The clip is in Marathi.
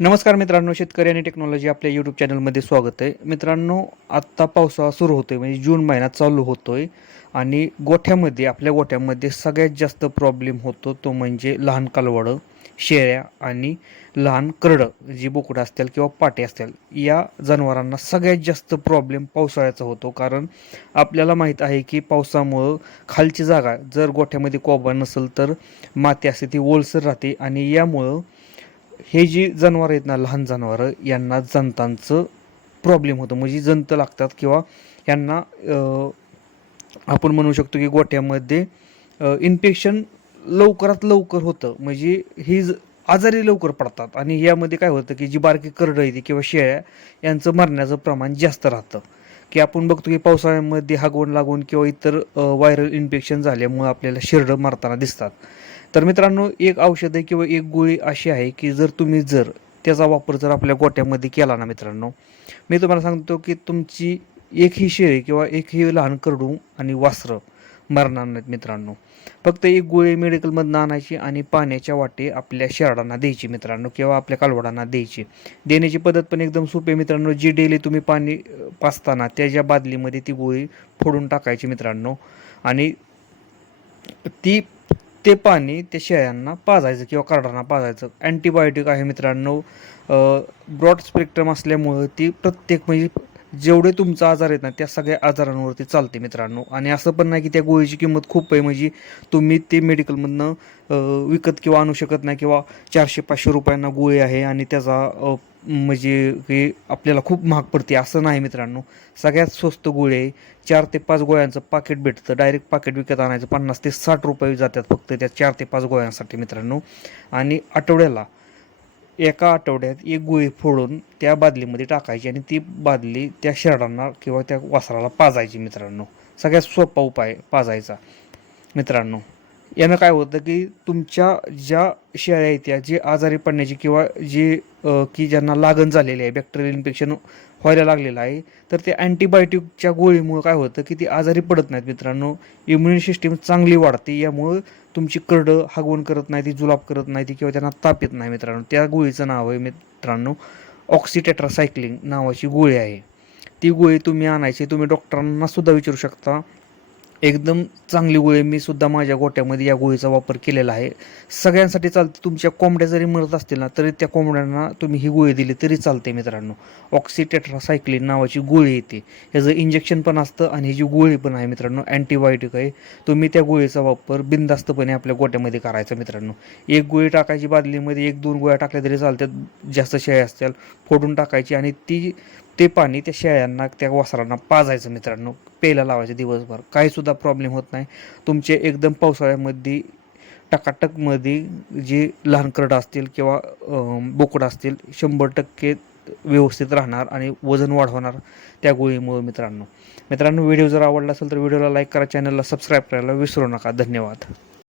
नमस्कार मित्रांनो शेतकरी आणि टेक्नॉलॉजी आपल्या यूट्यूब चॅनलमध्ये स्वागत आहे. मित्रांनो आत्ता पावसाळा सुरू होतोय म्हणजे जून महिना चालू होतोय आणि गोठ्यामध्ये आपल्या गोठ्यामध्ये सगळ्यात जास्त प्रॉब्लेम होतो तो म्हणजे लहान कालवडं शेळ्या आणि लहान करडं जी बोकडं असतील किंवा पाटे असतील या जनावरांना सगळ्यात जास्त प्रॉब्लेम पावसाळ्याचा होतो. कारण आपल्याला माहीत आहे की पावसामुळं खालची जागा जर गोठ्यामध्ये कोबा नसेल तर माती असते ती ओलसर राहते आणि यामुळं हे जी जनावरं आहेत ना लहान जनावरं यांना जंतांचं प्रॉब्लेम होतं. म्हणजे जंत लागतात किंवा यांना आपण म्हणू शकतो की गोठ्यामध्ये इन्फेक्शन लवकरात लवकर होतं. म्हणजे ही ज- आजारी लवकर पडतात. आणि यामध्ये काय होतं की जी बारकी करडं येते किंवा शेळ्या यांचं मरण्याचं प्रमाण जास्त राहतं. की आपण बघतो की पावसाळ्यामध्ये हागवण लागून किंवा इतर व्हायरल इन्फेक्शन झाल्यामुळे आपल्याला शिरडं मारताना दिसतात. तर मित्रांनो एक औषध किंवा एक गोळी अशी आहे की जर तुम्ही जर त्याचा वापर जर आपल्या गोट्यामध्ये केला ना मित्रांनो मी तुम्हाला सांगतो की तुमची एकही शेळी किंवा एकही लहान करडू आणि वासरं मरणार नाहीत मित्रांनो. फक्त एक गोळी मेडिकलमधनं आणायची आणि पाण्याच्या वाटे आपल्या शेरडांना द्यायची मित्रांनो किंवा आपल्या कालवडांना द्यायची. देण्याची पद्धत पण एकदम सोपी आहे मित्रांनो जी डेली तुम्ही पाणी पाचताना त्याच्या बादलीमध्ये ती गोळी फोडून टाकायची मित्रांनो. आणि ती ते पाणी त्या शेळ्यांना पाजायचं किंवा कार्डांना पाजायचं. अँटीबायोटिक आहे मित्रांनो. ब्रॉड स्पेक्ट्रम असल्यामुळं ती प्रत्येक म्हणजे जेवढे तुमचा आजार आहेत ना त्या सगळ्या आजारांवरती चालते मित्रांनो. आणि असं पण नाही की त्या गोळीची किंमत खूप आहे म्हणजे तुम्ही ते मेडिकलमधनं विकत किंवा आणू शकत नाही किंवा चारशे पाचशे रुपयांना गोळी आहे आणि त्याचा म्हणजे की आपल्याला खूप महाग पडते असं नाही मित्रांनो. सगळ्यात स्वस्त गोळी आहे. चार ते पाच गोळ्यांचं पाकिट भेटतं. डायरेक्ट पाकिट विकत आणायचं पन्नास ते साठ रुपये जातात फक्त त्या चार ते पाच गोळ्यांसाठी मित्रांनो. आणि आठवड्याला एका आठवड्यात एक गोळी फोडून त्या बादलीमध्ये टाकायची आणि ती बादली त्या शेरडांना किंवा त्या वासराला पाजायची मित्रांनो. सगळ्यात सोपा उपाय पाजायचा मित्रांनो. यानं काय होतं की तुमच्या ज्या शेळ्या आहेत त्या जे आजारी पडण्याची किंवा जे की ज्यांना लागण झालेली आहे बॅक्टेरियल इन्फेक्शन व्हायला लागलेलं आहे तर ते अँटीबायोटिकच्या गोळीमुळे काय होतं की ती आजारी पडत नाहीत मित्रांनो. इम्युन सिस्टीम चांगली वाढते यामुळं तुमची करडं हागवण करत नाही ती जुलाब करत नाही ती किंवा त्यांना ताप येत नाही मित्रांनो. त्या गोळीचं नाव आहे मित्रांनो ऑक्सिटेट्रासायक्लिंग नावाची गोळी आहे. ती गोळी तुम्ही आणायची तुम्ही डॉक्टरांना सुद्धा विचारू शकता. एकदम चांगली गोळी मी सुद्धा माझ्या गोट्यामध्ये या गोळीचा वापर केलेला आहे. सगळ्यांसाठी चालते. तुमच्या कोंबड्या जरी मरत असतील ना तरी त्या कोंबड्यांना तुम्ही ही गोळी दिली तरी चालते मित्रांनो. ऑक्सिटेट्रासायक्लिन नावाची गोळी येते ह्याचं इंजेक्शन पण असतं आणि ही जी गोळी पण आहे मित्रांनो. अँटीबायोटिक आहे. तुम्ही त्या गोळीचा वापर बिनधास्तपणे आपल्या गोट्यामध्ये करायचा मित्रांनो. एक गोळी टाकायची बादलीमध्ये एक दोन गोळ्या टाकल्या तरी चालतात जास्त शेळ्या असतील फोडून टाकायची आणि ती ते पाणी त्या शेळ्यांना त्या वासरांना पाजायचं मित्रांनो. प्यायला लावायचं दिवसभर. काही सुद्धा प्रॉब्लेम होत नाही. तुमचे एकदम पावसाळ्यामध्ये टकाटकमध्ये जे लहान करडं असतील किंवा बोकडं असतील शंभर टक्के व्यवस्थित राहणार आणि वजन वाढवणार त्या गोळीमुळे मित्रांनो. मित्रांनो व्हिडिओ जर आवडला असेल तर व्हिडिओला लाईक करा चॅनलला सबस्क्राईब करायला विसरू नका. धन्यवाद.